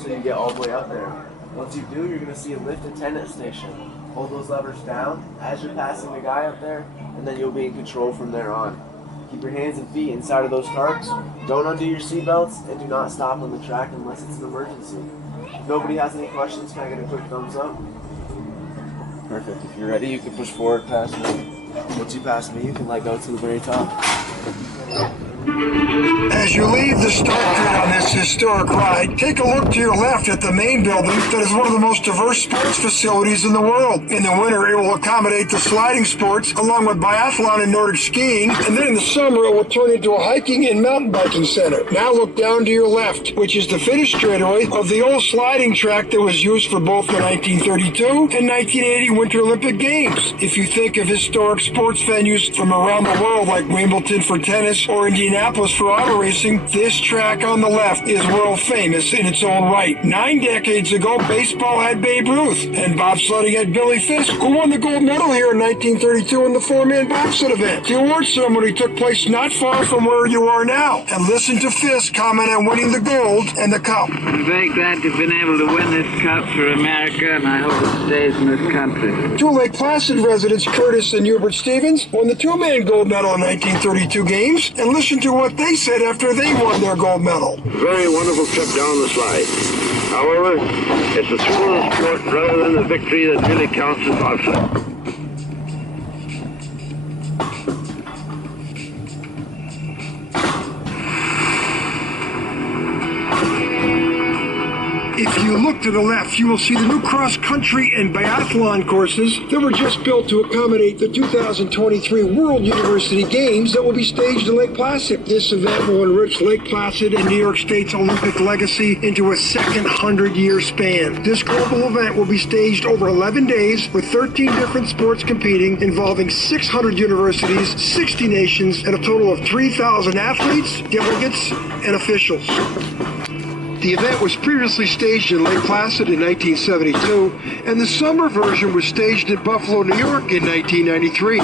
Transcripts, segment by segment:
so you get all the way up there. Once you do, you're going to see a lift attendant station. Hold those levers down as you're passing the guy up there, and then you'll be in control from there on. Keep your hands and feet inside of those carts. Don't undo your seatbelts, and do not stop on the track unless it's an emergency. If nobody has any questions, can I get a quick thumbs up? Perfect. If you're ready, you can push forward past me. Once you pass me, you can let go to the very top. As you leave the start grid on this historic ride, take a look to your left at the main building that is one of the most diverse sports facilities in the world. In the winter, it will accommodate the sliding sports along with biathlon and Nordic skiing, and then in the summer, it will turn into a hiking and mountain biking center. Now look down to your left, which is the finish straightaway of the old sliding track that was used for both the 1932 and 1980 Winter Olympic Games. If you think of historic sports venues from around the world like Wimbledon for tennis or Indianapolis for auto racing, this track on the left is world famous in its own right. 9 decades ago, baseball had Babe Ruth, and bobsledding had Billy Fisk, who won the gold medal here in 1932 in the 4-man bobsled event. The award ceremony took place not far from where you are now. And listen to Fisk comment on winning the gold and the cup. I'm very glad to have been able to win this cup for America, and I hope it stays in this country. Two Lake Placid residents, Curtis and Hubert Stevens, won the 2-man gold medal in 1932 games, and listen to what they said after they won their gold medal. Very wonderful trip down the slide. However, it's the thrill of the sport rather than the victory that really counts in bobsled. If you look to the left, you will see the new cross-country and biathlon courses that were just built to accommodate the 2023 World University Games that will be staged in Lake Placid. This event will enrich Lake Placid and New York State's Olympic legacy into a second 100-year span. This global event will be staged over 11 days with 13 different sports competing, involving 600 universities, 60 nations, and a total of 3,000 athletes, delegates, and officials. The event was previously staged in Lake Placid in 1972, and the summer version was staged in Buffalo, New York in 1993.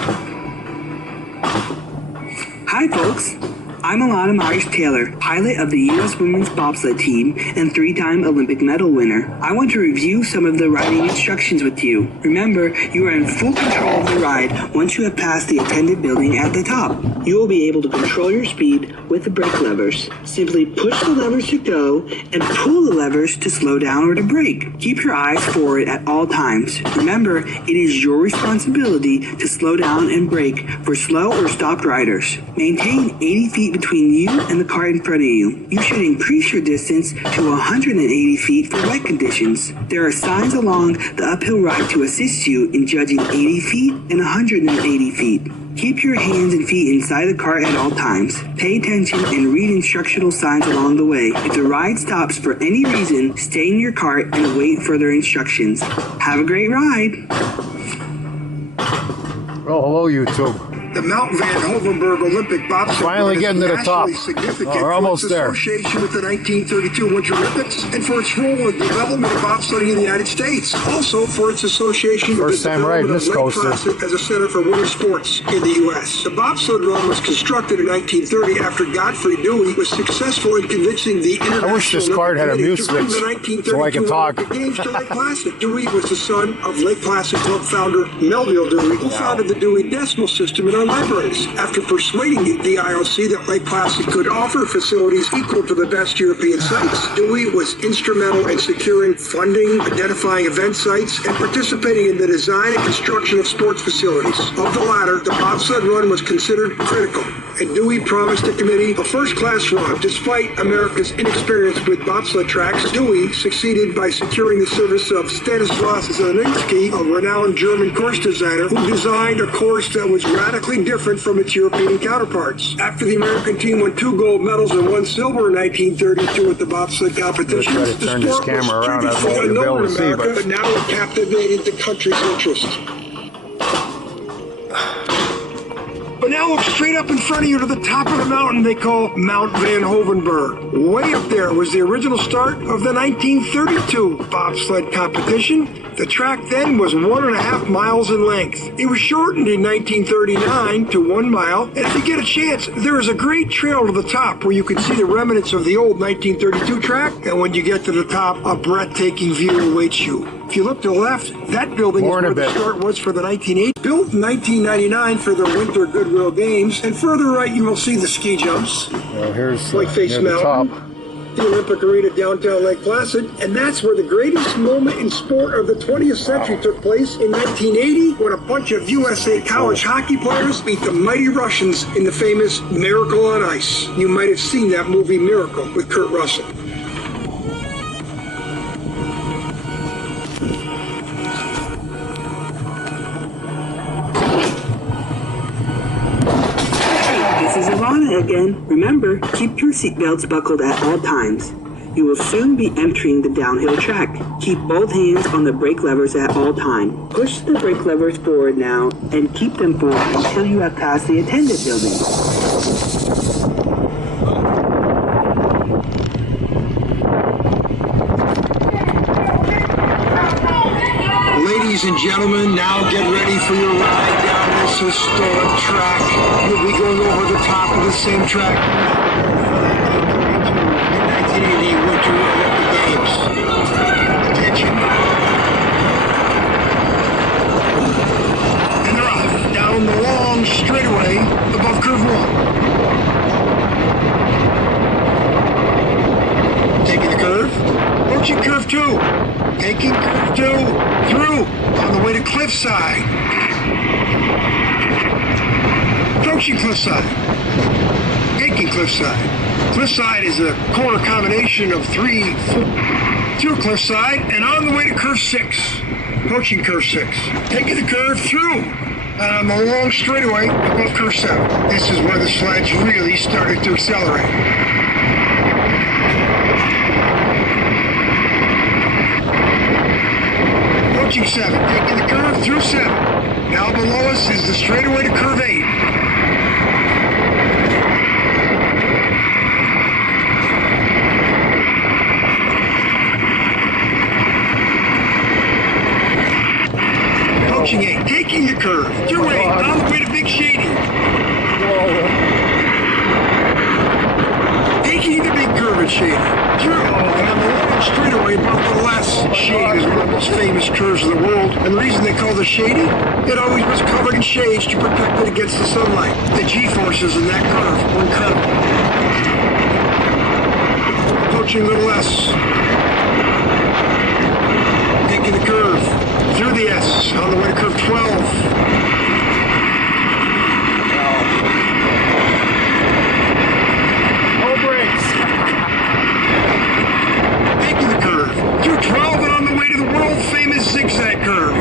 Hi folks, I'm Alana Myers-Taylor, pilot of the U.S. Women's Bobsled Team and 3-time Olympic medal winner. I want to review some of the riding instructions with you. Remember, you are in full control of the ride once you have passed the attendant building at the top. You will be able to control your speed with the brake levers. Simply push the levers to go and pull the levers to slow down or to brake. Keep your eyes forward at all times. Remember, it is your responsibility to slow down and brake for slow or stopped riders. Maintain 80 feet between you and the car in front of you. You should increase your distance to 180 feet for wet conditions. There are signs along the uphill ride to assist you in judging 80 feet and 180 feet. Keep your hands and feet inside the car at all times. Pay attention and read instructional signs along the way. If the ride stops for any reason, stay in your car and wait for their instructions. Have a great ride. Oh, hello, YouTube. The Mount Van Hoevenberg Olympic Bobsled Finally getting to the top. Significant We're almost there. Association with the 1932 Winter Olympics and for its role in the development of bobsledding in the United States. Also for its association with the development of Lake Placid as a center for winter sports in the U.S. The bobsled run was constructed in 1930 after Godfrey Dewey was successful in convincing the International I wish this card had a mute to bring switch the so I could talk. Games to Lake Placid. Dewey was the son of Lake Placid Club founder Melville Dewey, who founded the Dewey Decimal System in our libraries. After persuading the IOC that Lake Placid could offer facilities equal to the best European sites, Dewey was instrumental in securing funding, identifying event sites, and participating in the design and construction of sports facilities. Of the latter, the bobsled run was considered critical, and Dewey promised the committee a first-class run. Despite America's inexperience with bobsled tracks, Dewey succeeded by securing the service of Stanislaus Zielinski, a renowned German course designer, who designed a course that was radically different from its European counterparts. After the American team won 2 gold medals and 1 silver in 1932 at the bobsled competition, the turn this sport camera was around. I previously won't be able unknown to in see, America, but now it captivated the country's interest. But now look straight up in front of you to the top of the mountain they call Mount Van Hovenberg. Way up there was the original start of the 1932 bobsled competition. The track then was 1.5 miles in length. It was shortened in 1939 to 1 mile, and if you get a chance, there is a great trail to the top where you can see the remnants of the old 1932 track, and when you get to the top, a breathtaking view awaits you. If you look to the left, that building is where the start was for the 1980s. Built in 1999 for the Winter Goodwill Games, and further right you will see the ski jumps. Well, here's Whiteface near the top. Mountain. The Olympic Arena downtown Lake Placid, and that's where the greatest moment in sport of the 20th century took place in 1980 when a bunch of USA college hockey players beat the mighty Russians in the famous Miracle on Ice. You might have seen that movie Miracle with Kurt Russell. This is Ivana again. Remember, keep your seatbelts buckled at all times. You will soon be entering the downhill track. Keep both hands on the brake levers at all times. Push the brake levers forward now and keep them forward until you have passed the attendant building. Ladies and gentlemen, now get ready for your ride down this historic track. You'll be going over the top of the same track. 1980 Winter Olympic Games. Attention. And they're off down the long straightaway above curve 1. Taking the curve. Approaching curve 2. Taking curve 2 through on the way to cliffside. Approaching cliffside. Taking cliffside. Cliffside is a corner combination of 3, 4 through cliffside and on the way to curve 6. Approaching curve 6. Taking the curve through on the long straightaway above curve 7. This is where the sleds really started to accelerate. Approaching 7, taking the curve through 7. Now below us is the straightaway to curve 8. Approaching 8, taking the curve through 8, on the way to Big Shady. Taking the big curve at Shady. Through, and on the long straightaway above the last shade is one of the most famous curves in the world. And the reason they call it shady, it always was covered in shades to protect it against the sunlight. The G-forces in that curve were incredible. Approaching little S. Taking the curve through the S on the way to curve 12. Through 12 and on the way to the world-famous zigzag curve.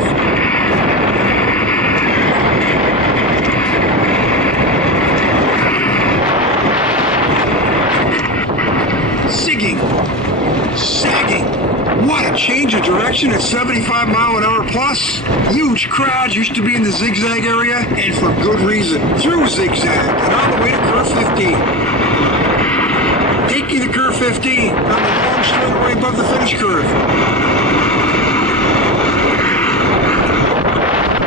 Zigging. Sagging. What a change of direction at 75 mile an hour plus. Huge crowds used to be in the zigzag area, and for good reason. Through zigzag and on the way to curve 15. Taking the curve 15 on the long straightaway above the finish curve.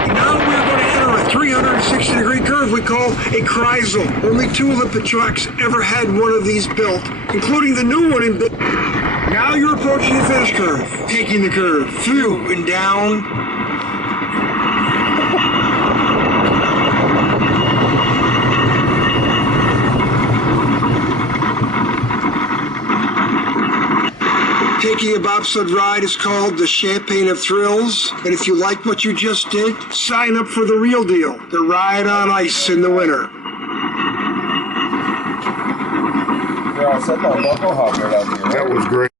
Now we're going to enter a 360-degree curve we call a kreisel. Only 2 Olympic tracks ever had one of these built, including the new one in. Now you're approaching the finish curve. Taking the curve through and down. Taking a bobsled ride is called the Champagne of Thrills, and if you like what you just did, sign up for the real deal, the ride on ice in the winter. That was great.